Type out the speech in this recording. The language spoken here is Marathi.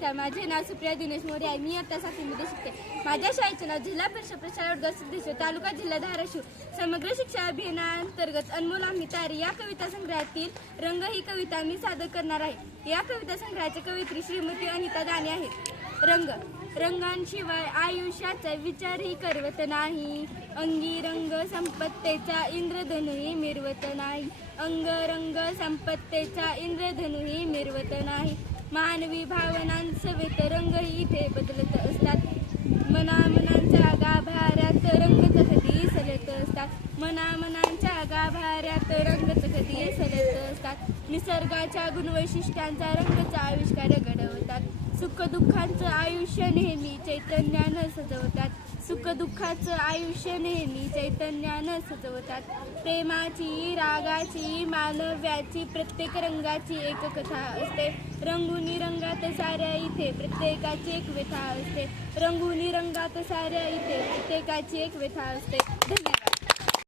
नमस्कार. माझे नाव सुप्रिया दिनेश मोरे आहे. मी इयत्ता 7वीमध्ये शिकते. माझ्या शाळेचे नाव जिल्हा परिषद प्रशाला वडगाव सिद्धेश्वर, तालुका जिल्हा धाराशिव. समग्र शिक्षा अभियानांतर्गत अनमोल आम्ही तारी या कविता संग्रहातील रंग ही कविता मी सादर करणार आहे. या कविता संग्रहाचे कवयित्री श्रीमती अनिता दाने आहेत. रंग. रंगांशिवाय आयुष्याचा विचारही करवत नाही. अंगी रंग संपत्तीचा इंद्रधनुही मिरवत नाही. अंग रंग संपत्तीचा इंद्रधनुही मिरवत नाही. मानवी भावनांसवेत रंगही इथे बदलत असतात. मनामनांच्या गाभाऱ्यात रंग कधी सलत असतात. मनामनांच्या गाभाऱ्यात रंग कधी सलत असतात. निसर्गाच्या गुणवैशिष्ट्यांचा रंगचा आविष्कार घडवतात. सुख दुःखांचं आयुष्य नेहमी चैतन्यानं सजवतात. सुख दुःखाचं आयुष्य नेहमी चैतन्यानं सजवतात. प्रेमाची, रागाची, मानव्याची, प्रत्येक रंगाची एक कथा असते. रंगुनी रंगात साऱ्या इथे प्रत्येकाची एक व्यथा असते. रंगुनी रंगात साऱ्या इथे प्रत्येकाची एक व्यथा असते. धन्यवाद.